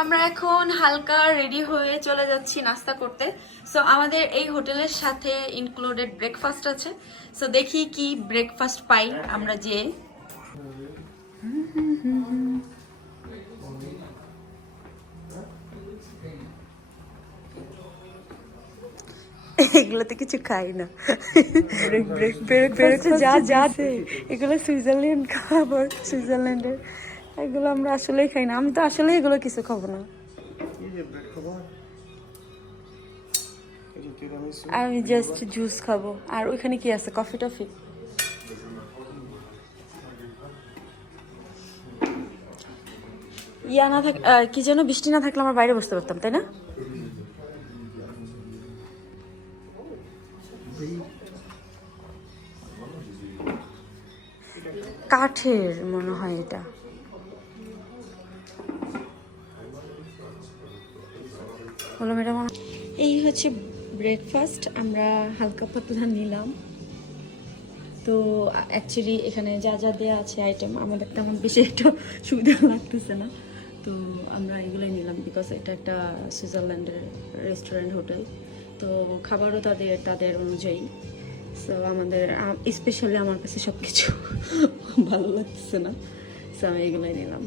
আমরা এখন হালকা রেডি হয়ে চলে যাচ্ছি নাস্তা করতে। সো আমাদের এই হোটেলের সাথে ইনক্লুডেড ব্রেকফাস্ট আছে। সো দেখি কি ব্রেকফাস্ট পাই আমরা যে। এগুলোতে কিছু খাই না, যা যা এগুলো সুইজারল্যান্ড খাবার, সুইজারল্যান্ডের এগুলো আমরা আসলেই খাই না। আমি তো আসলে এগুলো কিছু খাবো না, আমি জাস্ট জুস খাবো। আর ওইখানে কি আছে, কফি টফি? ইয়া না থাক, কি যেন, বৃষ্টি না থাকলে আমরা বাইরে বসতে পারতাম, তাই না? কাঠের মনে হয় এটা। হলো ম্যাডাম, এই হচ্ছে ব্রেকফাস্ট। আমরা হালকা পাতলা নিলাম। তো অ্যাকচুয়ালি এখানে যা যা দেওয়া আছে আইটেম, আমাদের তেমন বেশি একটু সুবিধা লাগতেছে না। তো আমরা এগুলোই নিলাম, বিকজ এটা একটা সুইজারল্যান্ডের রেস্টুরেন্ট হোটেল। তো খাবারও তাদের অনুযায়ী। সো আমাদের স্পেশালি আমার কাছে সব কিছু ভালো লাগতেছে না, সো আমি এগুলোই নিলাম।